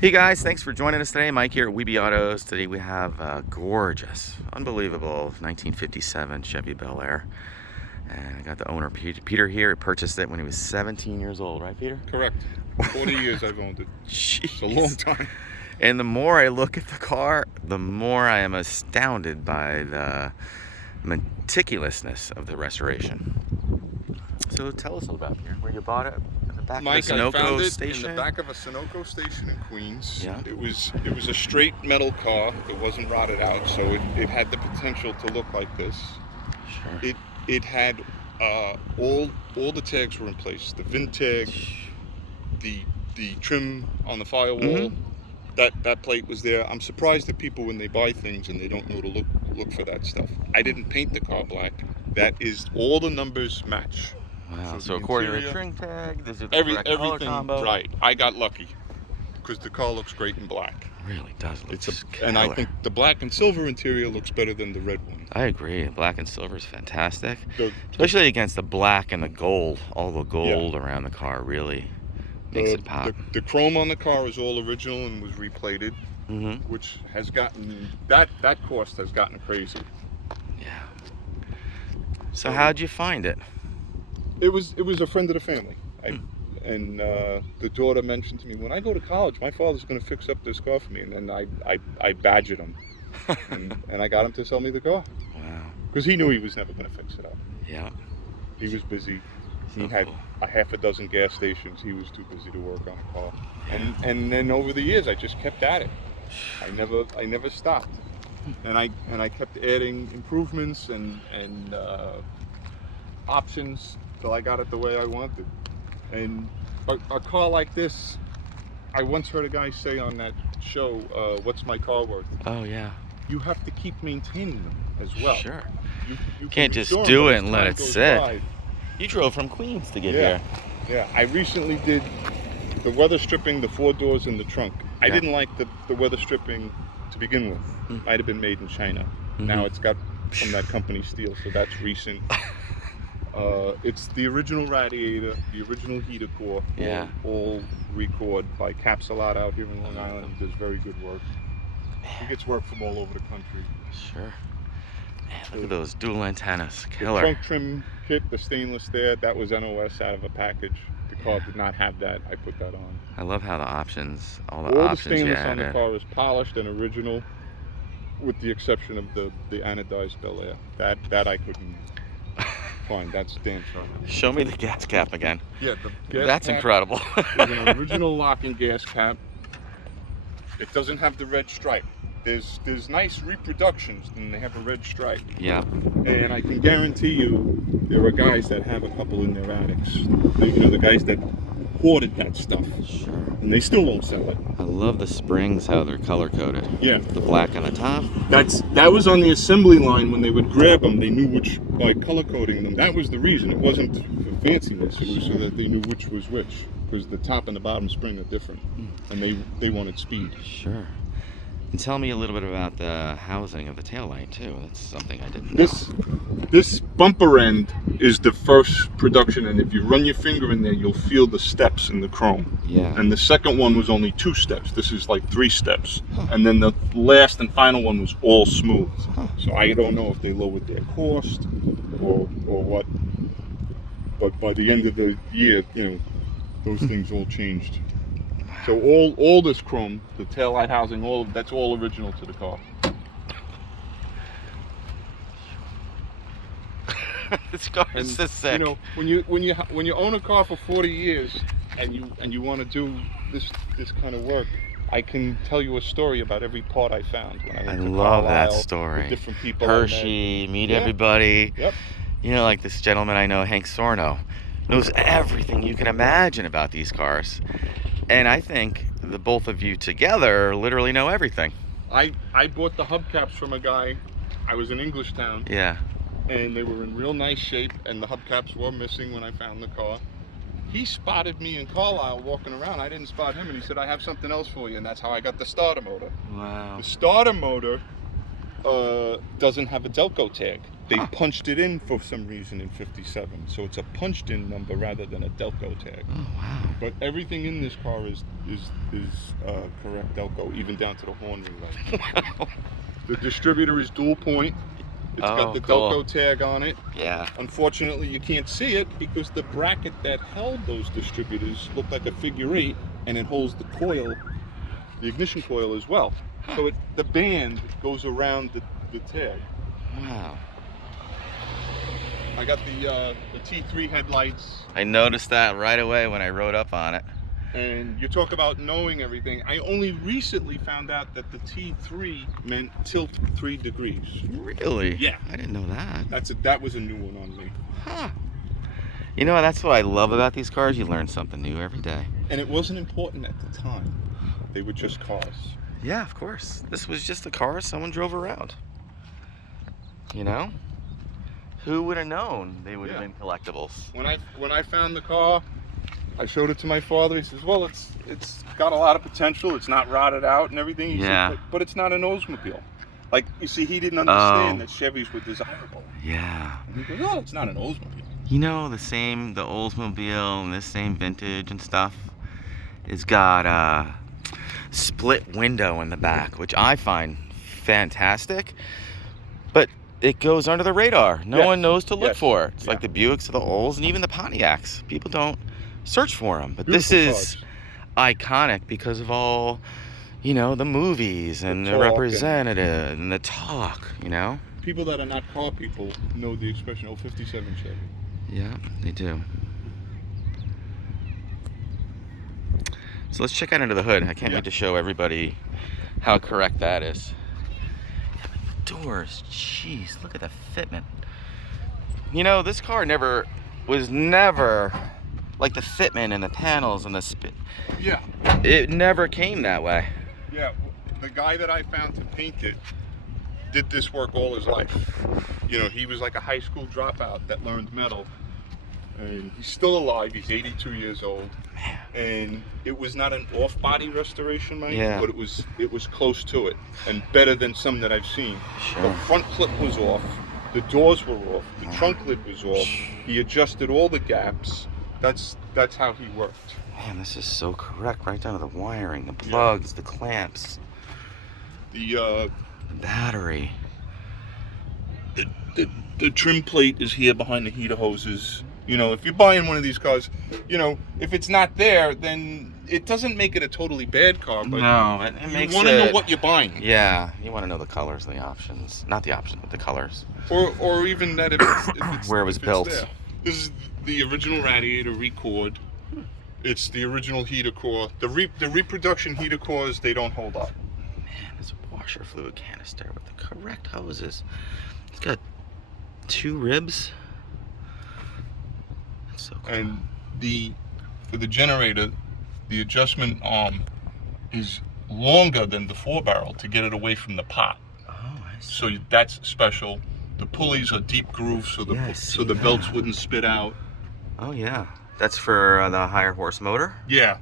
Hey guys, thanks for joining us today. Mike here at Weeby Autos. Today we have a gorgeous, unbelievable 1957 Chevy Bel Air. And I got the owner, Peter here. He purchased it when he was 17 years old, right, Peter? Correct. 40 years I've owned it. Jeez. It's a long time. And the more I look at the car, the more I am astounded by the meticulousness of the restoration. So tell us about here, where you bought it. Back Mike, of the I found it station? in the back of a Sunoco station in Queens. Yeah. It was a straight metal car. It wasn't rotted out, so it had the potential to look like this. Sure. It had all the tags were in place. The VIN tag, the trim on the firewall. That plate was there. I'm surprised that people, when they buy things and they don't know to look for that stuff. I didn't paint the car black. That is, all the numbers match. Wow, so according to the trim tag, this is the correct color everything combo. right. I got lucky because the car looks great in black. It really does look and I think the black and silver interior looks better than the red one. I agree. Black and silver is fantastic, especially against the black and the gold. All the gold around the car really makes it pop. The chrome on the car is all original and was replated, which has gotten that cost has gotten crazy. Yeah. So how'd you find it? It was a friend of the family. And the daughter mentioned to me, when I go to college, my father's going to fix up this car for me. And then I badgered him, and I got him to sell me the car. Wow. Because he knew he was never going to fix it up. Yeah. He was busy. So He had cool. a half a dozen gas stations. He was too busy to work on a car. And then over the years, I just kept at it. I never stopped. And I kept adding improvements and options till I got it the way I wanted. And a car like this, I once heard a guy say on that show, "What's my car worth?" Oh yeah. You have to keep maintaining them as well. Sure. You Can't just restore do them it as and let time it goes sit. by. You drove from Queens to get Yeah. here. Yeah, I recently did the weather stripping, the 4 doors in the trunk. I didn't like the weather stripping to begin with. Might have been made in China. Now it's got from that company steel, so that's recent. It's the original radiator, the original heater core. Yeah. All record by Capsulot out here in Long Island. Does very good work. He gets work from all over the country. Sure. Man, look at those dual antennas. The Killer. trunk trim kit, the stainless there, that was NOS out of a package. The car did not have that. I put that on. I love how the options, all the All the options you stainless on the added. car is polished and original, with the exception of the anodized Bel Air. That I couldn't find. That's damn sure. Show me the gas cap again. Yeah, the gas That's cap incredible. is an original locking gas cap. It doesn't have the red stripe. There's nice reproductions and they have a red stripe. Yeah. And I can guarantee you there are guys that have a couple in their attics. The guys that hoarded that stuff. Sure. And they still won't sell it. I love the springs, how they're color coded. Yeah. The black on the top. That was on the assembly line when they would grab them. They knew which, by color coding them. That was the reason. It wasn't for fanciness. It was so that they knew which was which. Because the top and the bottom spring are different. And they wanted speed. Sure. And tell me a little bit about the housing of the taillight too. That's something I didn't know. This bumper end is the first production, and if you run your finger in there, you'll feel the steps in the chrome. Yeah. And the second one was only 2 steps. This is like 3 steps. And then the last and final one was all smooth. So I don't know if they lowered their cost or what. But by the end of the year, those things all changed. So all this chrome, the taillight housing, that's all original to the car. This car is so sick. When you own a car for 40 years and you want to do this kind of work, I can tell you a story about every part I found when I went to love that Carlisle, story. the different people Hershey, meet everybody. Yep. Like this gentleman I know, Hank Sorno, knows everything you can imagine about these cars. And I think the both of you together literally know everything. I bought the hubcaps from a guy. I was in Englishtown. Yeah. And they were in real nice shape, and the hubcaps were missing when I found the car. He spotted me in Carlisle walking around. I didn't spot him, and he said, "I have something else for you," and that's how I got the starter motor. Wow. The starter motor doesn't have a Delco tag. They punched it in for some reason in 57, so it's a punched in number rather than a Delco tag. Oh wow. But everything in this car is correct Delco, even down to the horn relay. Wow. The distributor is dual point. It's got the cool. Delco tag on it. Yeah. Unfortunately, you can't see it because the bracket that held those distributors looked like a figure 8, and it holds the coil, the ignition coil as well. So the band goes around the tag. Wow. I got the T3 headlights. I noticed that right away when I rode up on it. And you talk about knowing everything. I only recently found out that the T3 meant tilt 3 degrees. Really? Yeah. I didn't know that. That was a new one on me. Huh. You know, that's what I love about these cars. You learn something new every day. And it wasn't important at the time. They were just cars. Yeah, of course. This was just a car someone drove around. You know? Who would have known they would have been collectibles? When I found the car, I showed it to my father. He says, "Well, it's got a lot of potential. It's not rotted out and everything." He said, but it's not an Oldsmobile. Like, you see, he didn't understand that Chevys were desirable. Yeah. And he goes, "Oh, it's not an Oldsmobile." You know, the Oldsmobile and this same vintage and stuff, it's got a split window in the back, which I find fantastic, but it goes under the radar. No one knows to look for it. It's like the Buicks or the Olds and even the Pontiacs. People don't search for them, but this is iconic because of all, you know, the movies and the representative and the talk, you know? People that are not car people know the expression, "Oh, 57 Chevy." Yeah, they do. So let's check out under the hood. I can't wait to show everybody how correct that is. Doors, jeez, look at the fitment. You know, this car was never like the fitment and the panels and the spit. Yeah. It never came that way. Yeah, the guy that I found to paint it did this work all his life. You know, he was like a high school dropout that learned metal. And he's still alive. He's 82 years old. And it was not an off-body restoration, Mike, but it was close to it and better than some that I've seen. Sure. The front clip was off. The doors were off. The trunk lid was off. He adjusted all the gaps. That's how he worked. Man, this is so correct, right down to the wiring, the plugs, the clamps, the battery. The trim plate is here behind the heater hoses. You know, if you're buying one of these cars, you know, if it's not there, then it doesn't make it a totally bad car. But no, it makes you want to know what you're buying. Yeah, you want to know the colors, the options, not the options, but the colors. Or even that if it's where it was built. There. This is the original Radiator record. It's the original heater core. The reproduction heater cores, they don't hold up. Man, this washer fluid canister with the correct hoses. It's got 2 ribs. That's so cool. And for the generator, the adjustment arm is longer than the 4-barrel to get it away from the pot. Oh, I see. So that's special. The pulleys are deep grooves, so the belts wouldn't spit out. Oh yeah, that's for the higher horse motor. Yeah.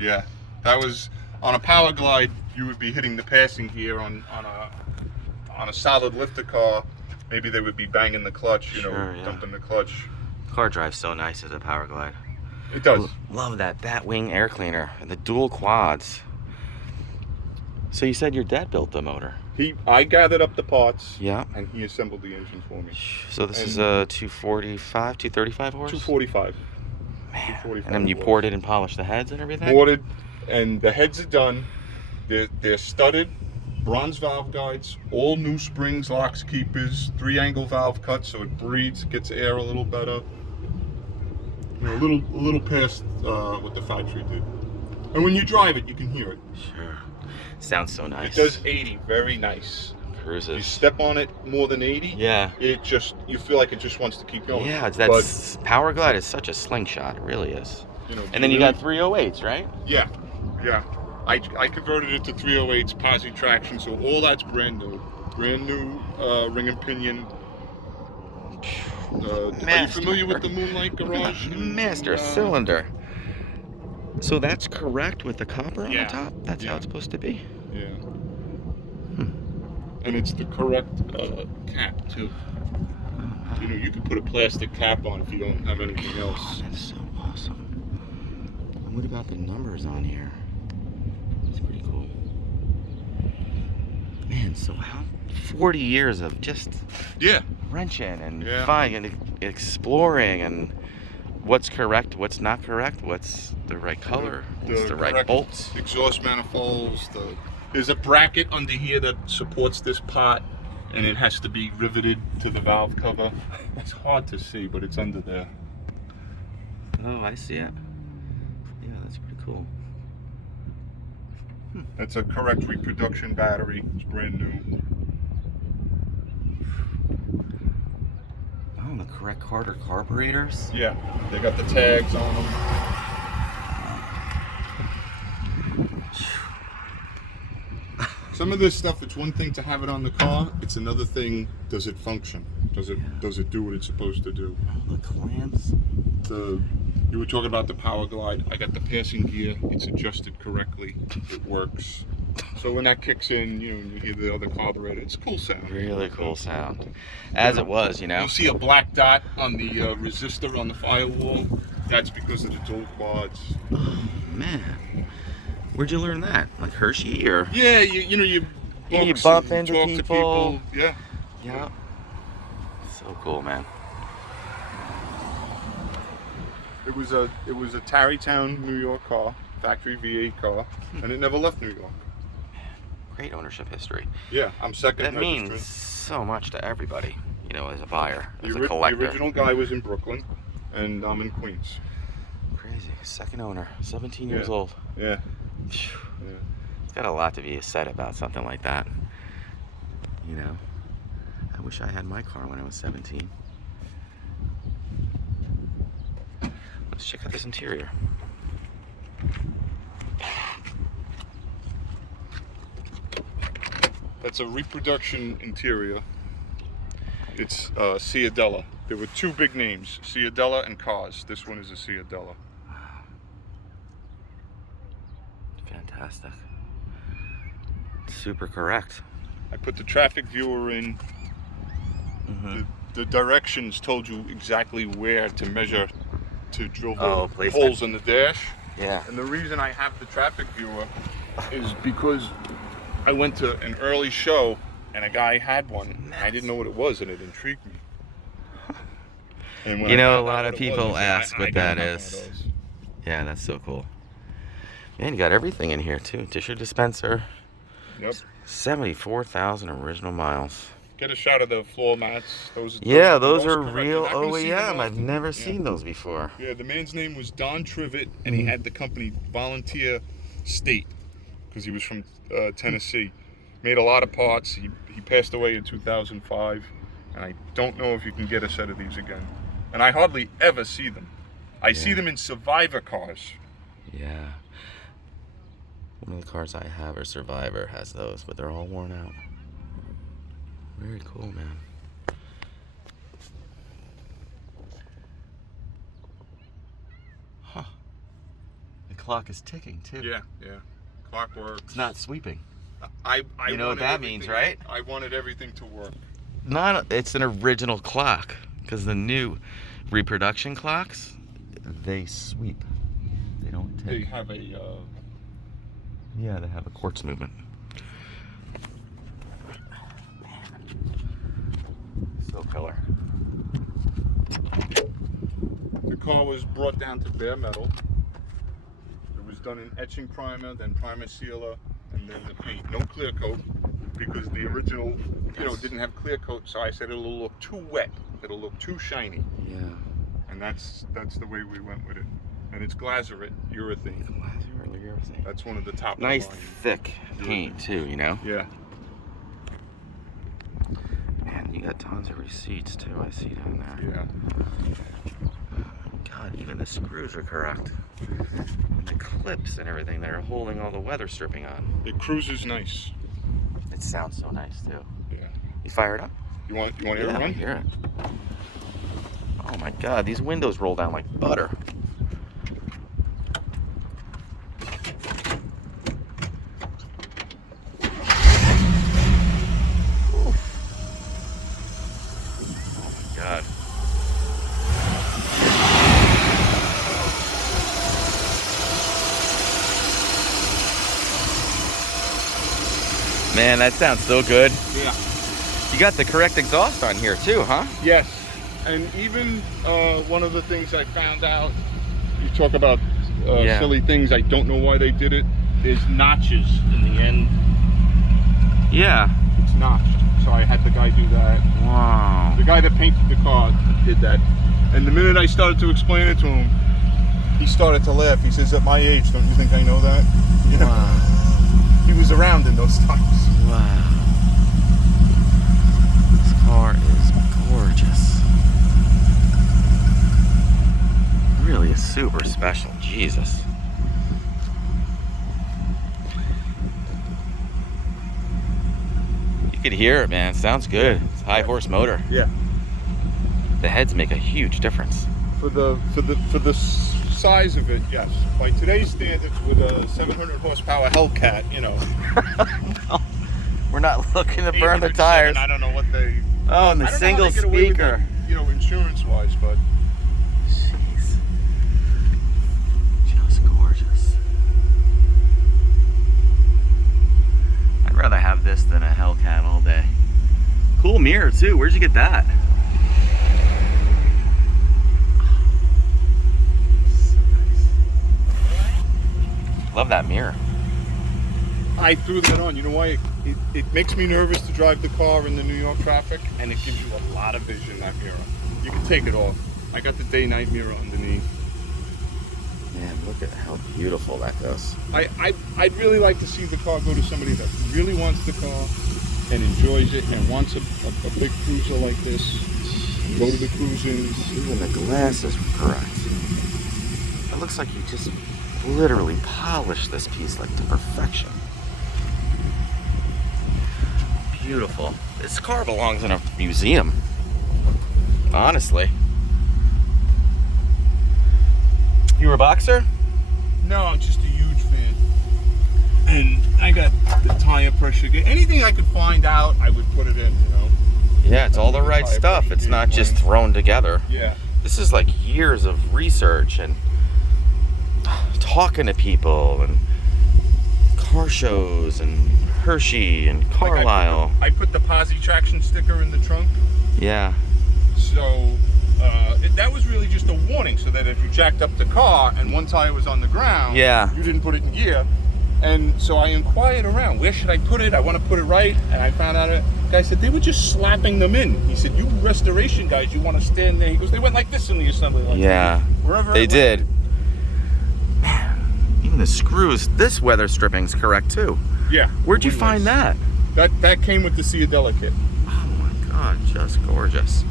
That was on a Powerglide. You would be hitting the passing gear on a solid lifter car. Maybe they would be banging the clutch, dumping the clutch. The car drives so nice as a Powerglide. It does. Love that Batwing air cleaner and the dual quads. So you said your dad built the motor. I gathered up the parts. Yeah. And he assembled the engine for me. So this is a 235 horse? 245. Man. 245 And then you poured it and polished the heads and everything? Ported, and the heads are done. They're studded, bronze valve guides, all new springs, locks, keepers, 3-angle valve cuts so it breathes, gets air a little better. You know, a little past what the factory did. And when you drive it, you can hear it. Sure. Sounds so nice. It does 80 very nice. Cruises. You step on it more than 80, you feel like it just wants to keep going. Yeah, Powerglide is such a slingshot. It really is. You know, and then you got 308s, right? Yeah. I converted it to 308s, posi traction, so all that's brand new. Brand new ring and pinion. Are you familiar with the Moonlight Garage? Master cylinder. So that's correct with the copper on the top? That's how it's supposed to be? Yeah. And it's the correct cap too. You know, you could put a plastic cap on if you don't have anything else. That's so awesome. And what about the numbers on here? It's pretty cool. Man, so how 40 years of just wrenching and finding and exploring and what's correct, what's not correct, what's the right color, what's the right bolts. Exhaust manifolds. There's a bracket under here that supports this pot, and it has to be riveted to the valve cover. It's hard to see, but it's under there. Oh, I see it. Yeah, that's pretty cool. That's a correct reproduction battery. It's brand new. Oh, and the correct carburetors. Yeah, they got the tags on them. Some of this stuff, it's one thing to have it on the car. It's another thing, does it function? Does it do what it's supposed to do? Oh, the clamps. You were talking about the Powerglide. I got the passing gear. It's adjusted correctly. It works. So when that kicks in, you know, you hear the other carburetor. It's a cool sound. Really cool sound. As it was, you know. You'll see a black dot on the resistor on the firewall. That's because of the dual quads. Oh man, where'd you learn that? Like Hershey or? Yeah, you bump into talk people. to people. Yeah. Yeah. So cool, man. It was a Tarrytown, New York car, factory V8 car, and it never left New York. Great ownership history. Yeah, I'm second That registered. means so much to everybody, you know, as a buyer, as a The collector. original guy was in Brooklyn, and I'm in Queens. Crazy. Second owner, 17 years Yeah. old. Yeah. Phew. Yeah. It's got a lot to be said about something like that. You know, I wish I had my car when I was 17. Let's check out this interior. That's a reproduction interior. It's Ciadella. There were two big names, Ciadella and Cars. This one is a Ciadella. Fantastic. Super correct. I put the traffic viewer in. The directions told you exactly where to measure to drill the holes in the dash. Yeah. And the reason I have the traffic viewer is because I went to an early show and a guy had one. I didn't know what it was, and it intrigued me. And when You I know, found a lot out of what it people was, I said, ask what I that gotta have is. one of those. Yeah, that's so cool. Man, you got everything in here too. Tissue dispenser. Yep. 74,000 original miles. Get a shot of the floor mats. Those Yeah, the those most are correct. real You're not gonna see them OEM. I've often. never seen those before. Yeah, the man's name was Don Trivet, and he had the company Volunteer State because he was from Tennessee. Made a lot of parts. He passed away in 2005, and I don't know if you can get a set of these again. And I hardly ever see them. I see them in Survivor cars. Yeah. One of the cars I have, or Survivor, has those, but they're all worn out. Very cool, man. Huh. The clock is ticking, too. Yeah. Clockwork. It's not sweeping. I You know what wanted that means, right? I wanted everything to work. It's an original clock, because the new reproduction clocks, they sweep. They don't tick. They have a Yeah, they have a quartz movement. So killer. The car was brought down to bare metal. It was done in etching primer, then primer sealer, and then the paint. No clear coat, because the original, didn't have clear coat. So I said it'll look too wet. It'll look too shiny. Yeah. And that's the way we went with it. And it's Glazerite urethane. That's one of the top. Nice line. thick paint too, you know? Yeah. Man, you got tons of receipts too, I see down there. Yeah. God, even the screws are correct. And the clips and everything that are holding all the weather stripping on. The cruiser's nice. It sounds so nice too. Yeah. You fire it up? You want to hear it Yeah, I run? hear it. Oh my God, these windows roll down like butter. Man, that sounds so good. Yeah. You got the correct exhaust on here too, huh? Yes. And even one of the things I found out, you talk about silly things, I don't know why they did it. There's notches in the end. Yeah. It's notched. So I had the guy do that. Wow. The guy that painted the car did that. And the minute I started to explain it to him, he started to laugh. He says, at my age, don't you think I know that? You know? Wow. He was around in those times. Wow. This car is gorgeous. Really is super special. Jesus. You could hear it, man. It sounds good. It's a high horse motor. Yeah. The heads make a huge difference. For the size of it, yes. By today's standards, with a 700 horsepower Hellcat, you know. No, we're not looking to burn the tires. I don't know what they. Oh, and the single speaker. You know, insurance-wise, but. Jeez. Just gorgeous. I'd rather have this than a Hellcat all day. Cool mirror too. Where'd you get that? Love that mirror. I threw that on. You know why? It makes me nervous to drive the car in the New York traffic, and it gives you a lot of vision, that mirror. You can take it off. I got the day-night mirror underneath. Man, look at how beautiful that goes. I'd really like to see the car go to somebody that really wants the car and enjoys it and wants a big cruiser like this. Go to the cruisers. Even the glass is correct. It looks like you just literally polished this piece like to perfection. Beautiful. This car belongs in a museum. Honestly. You were a boxer? No, I'm just a huge fan. And I got the tire pressure. Anything I could find out, I would put it in, you know. Yeah, it's all the right stuff. It's not just thrown together. Yeah. This is like years of research and talking to people and car shows and Hershey and Carlisle. I put the Posi traction sticker in the trunk. Yeah. So that was really just a warning, so that if you jacked up the car and one tire was on the ground, yeah, you didn't put it in gear. And so I inquired around, where should I put it? I want to put it right. And I found out, the guy said they were just slapping them in. He said, you restoration guys, you want to stand there. He goes, they went like this in the assembly line. Yeah, wherever they did. Man, even the screws, this weather stripping's correct too. Yeah. Where'd you find that? That came with the Sedan kit. Oh my God, just gorgeous.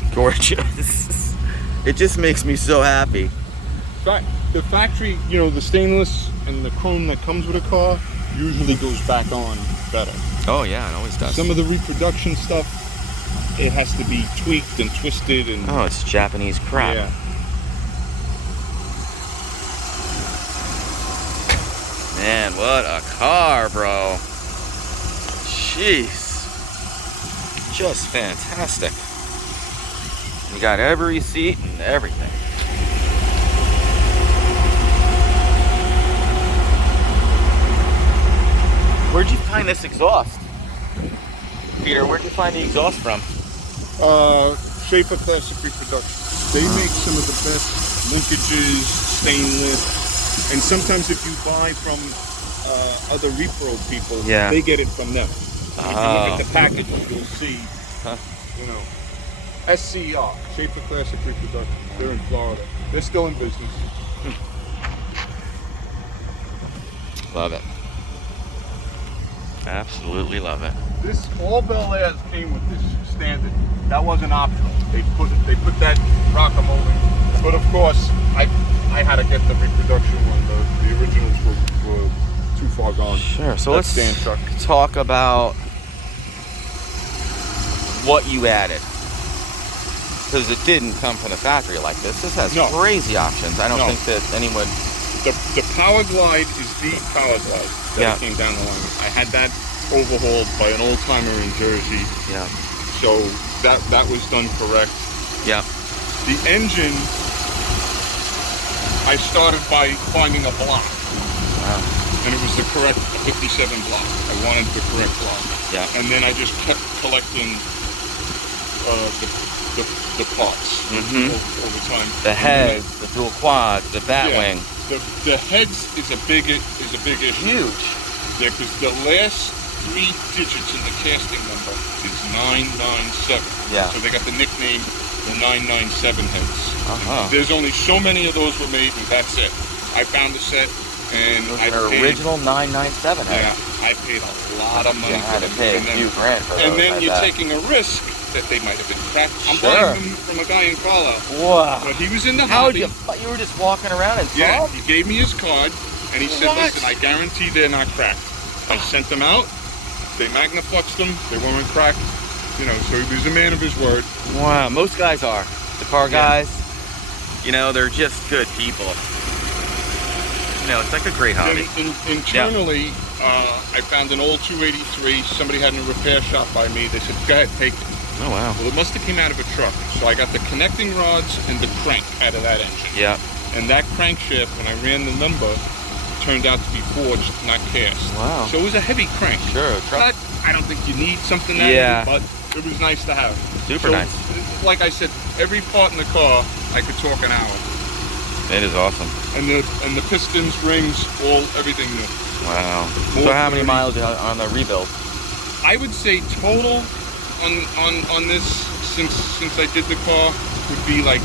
It's gorgeous. It just makes me so happy. The factory, you know, the stainless and the chrome that comes with a car usually goes back on better. Oh yeah, it always does. Some of the reproduction stuff, it has to be tweaked and twisted and... Oh, it's Japanese crap. Yeah. Man, what a car, bro. Jeez. Just fantastic. You got every seat and everything. Where'd you find this exhaust? Peter, where'd you find the exhaust from? Schaefer Classic Reproduction. They make some of the best linkages, stainless, and sometimes if you buy from other repro people, they get it from them. If you look at the package, you'll see, you know, SCR, Schaefer Classic Reproduction. They're in Florida. They're still in business. Love it. Absolutely love it. This, all Bel Airs came with this standard. That wasn't optional. They put that rocker molding. But of course, I had to get the reproduction one. The originals were too far gone. Sure. So let's talk about what you added. Because it didn't come from the factory like this. This has crazy options. I don't think that anyone... The Powerglide is the Powerglide that came down the line. I had that overhauled by an old timer in Jersey. Yeah. So that was done correct. Yeah. The engine, I started by finding a block. Wow. And it was the correct 57 block. I wanted the correct block. Yeah. And then I just kept collecting the parts over time. The heads, the dual quads, the Batwing. Yeah, the heads is a big issue. Huge. Yeah, because the last 3 digits in the casting number is 997. Yeah. So they got the nickname the 997 heads. There's only so many of those were made, and that's it. I found a set, and I paid, original 997 heads. Yeah, I paid a lot of money. You had to pay a few grand for those. And then I you're bet. taking a risk that they might have been cracked. I'm Sure. buying them from a guy in Carlisle. Wow. But he was in the How hobby. you were just walking around and Yeah, saw? he gave me his card, and he said, listen, I guarantee they're not cracked. I sent them out, they magnafluxed them, they weren't cracked, you know, so he was a man of his word. Wow, most guys are. The car guys, you know, they're just good people. You know, it's like a great hobby. Internally, I found an old 283, somebody had in a repair shop by me, they said, go ahead, take it. Oh, wow. Well, it must have came out of a truck, so I got the connecting rods and the crank out of that engine. Yeah. And that crankshaft, when I ran the number, turned out to be forged, not cast. Wow. So it was a heavy crank. Sure. But I don't think you need something that heavy, but it was nice to have. Super nice. Like I said, every part in the car, I could talk an hour. It is awesome. And the pistons, rings, everything new. Wow. More So how many 30. miles on the rebuild? I would say total on this since I did the car would be like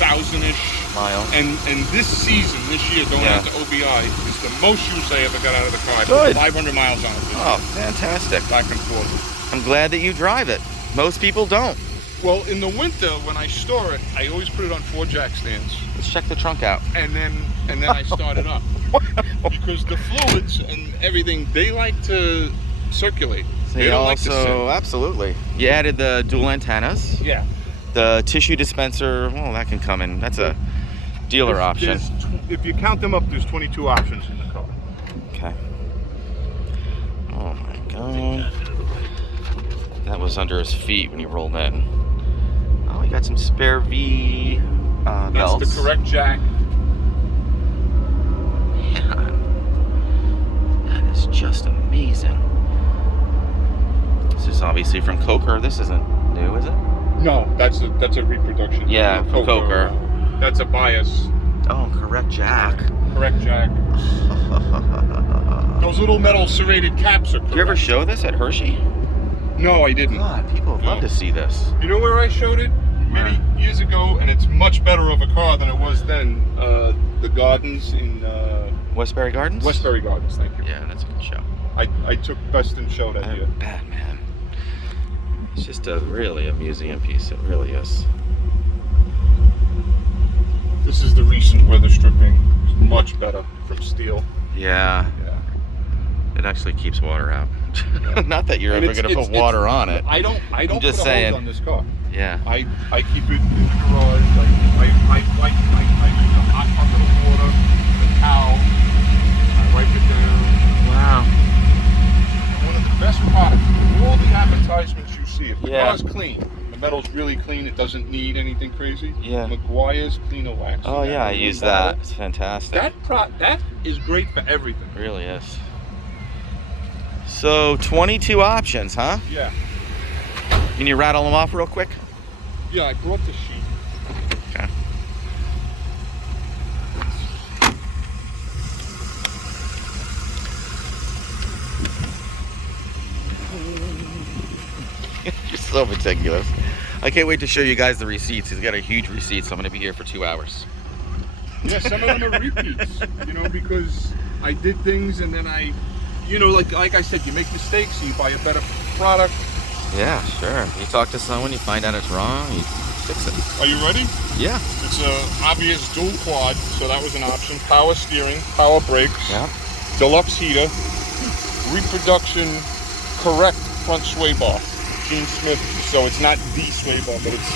2,000-ish miles. And this season, this year, going out to OBI is the most use I ever got out of the car. I Good. put 500 miles on it. Oh, fantastic. Back and forth. I'm glad that you drive it. Most people don't. Well, in the winter, when I store it, I always put it on 4 jack stands. Let's check the trunk out. And then I start it up. Because the fluids and everything, they like to circulate. They don't like to sit. Absolutely. You added the dual antennas. Yeah. The tissue dispenser, well, that can come in. That's a dealer option. If you count them up, there's 22 options in the car. Okay. Oh my God. That was under his feet when he rolled in. Oh, he got some spare V belts. That's the correct jack. Man, that is just amazing. This is obviously from Coker. This isn't new, is it? No, that's a reproduction. Yeah, from Coker. That's a bias. Oh, correct jack. Correct jack. Those little metal serrated caps are correct. Did you ever show this at Hershey? No, I didn't. God, people would love to see this. You know where I showed it? Many years ago, and it's much better of a car than it was then. The Gardens in... Westbury Gardens? Westbury Gardens, thank you. Yeah, that's a good show. I took Best in Show that year. Bad, man. It's just really a museum piece. It really is. This is the recent weather stripping. It's much better from steel. Yeah. It actually keeps water out. Not that you're ever going to put water on it. I don't just put saying. a hose on this car. Yeah. I keep it in the garage. I use the hot bucket of water, the towel, I wipe it down. Wow. One of the best products. All the advertisements you see, if the Yeah. car's clean, the metal's really clean, it doesn't need anything crazy. Yeah. McGuire's Cleaner Wax. Oh yeah, I use that. It's fantastic. That is great for everything. It really is. So 22 options, huh? Yeah. Can you rattle them off real quick? Yeah, I brought the sheet. Okay. You're so meticulous. I can't wait to show you guys the receipts. He's got a huge receipt, so I'm going to be here for 2 hours. Yeah, some of them are repeats, you know, because I did things and then like I said, you make mistakes, so you buy a better product. Yeah, sure. You talk to someone, you find out it's wrong, you fix it. Are you ready? Yeah. It's a obvious dual quad, so that was an option. Power steering, power brakes, Yeah. deluxe heater, reproduction correct front sway bar. Gene Smith, so it's not the sway bar, but it's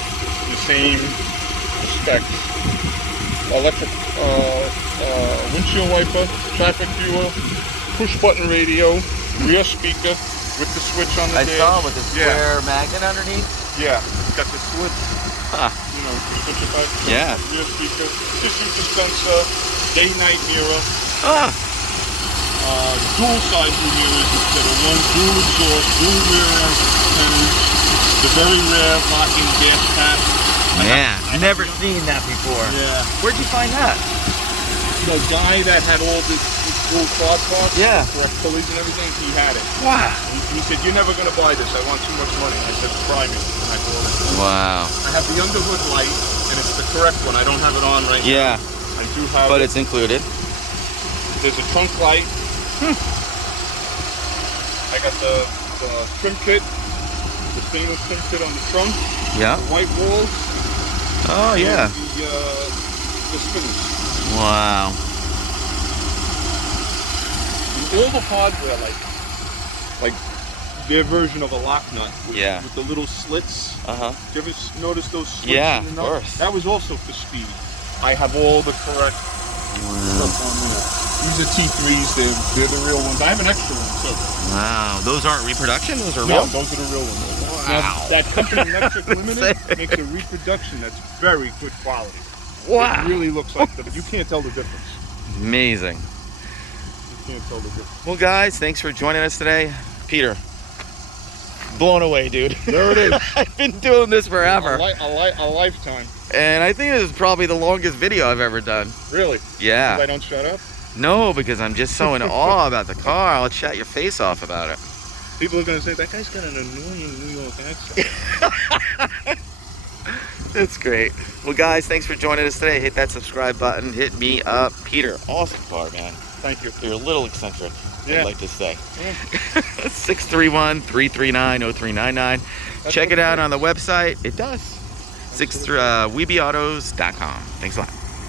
the same specs. Electric windshield wiper, traffic viewer, push button radio, rear speaker with the switch on the I dash. saw with the square magnet underneath. Yeah, it's got the switch. Huh. You know, switch it back. Yeah. Rear speaker, tissue dispenser, day-night mirror. Ah. Dual side view mirrors instead of one, dual exhaust, dual rear end panels, the very rare locking gas cap. Man, never seen that before. Yeah. Where'd you find that? The guy that had all this dual quad parts, Yeah. correct pulleys and everything, he had it. Wow. He said, "You're never going to buy this. I want too much money." I said, "Try me." And I bought it. Wow. I have the underhood light, and it's the correct one. I don't have it on right Yeah. now. I do have But it. it's included. There's a trunk light. I got the trim kit, the stainless trim kit on the trunk, Yeah. the white walls, Oh, yeah. and the spinners. Wow. And all the hardware, like their version of a lock nut with, Yeah. with the little slits. Uh-huh. Did you ever notice those slits Yeah, in the of nut? course. That was also for speed. I have all the correct stuff on there. These are T3s, they're the real ones. I have an extra one too. Wow. Those aren't reproduction? Those are No, real? those are the real ones. Wow. Now, that company Electric Limited makes a reproduction that's very good quality. Wow. It really looks like them. You can't tell the difference. Amazing. You can't tell the difference. Well, guys, thanks for joining us today. Peter, blown away, dude. There it is. I've been doing this forever. A lifetime. And I think this is probably the longest video I've ever done. Really? Yeah. I don't shut up? No, because I'm just so in awe about the car. I'll chat your face off about it. People are going to say, that guy's got an annoying New York accent. That's great. Well, guys, thanks for joining us today. Hit that subscribe button. Hit me up. Peter, awesome car, man. Thank you. You're a little eccentric, Yeah. I'd like to say. Yeah. 631-339-0399. Check it out on the website. It does. WeBeAutos.com. Thanks a lot.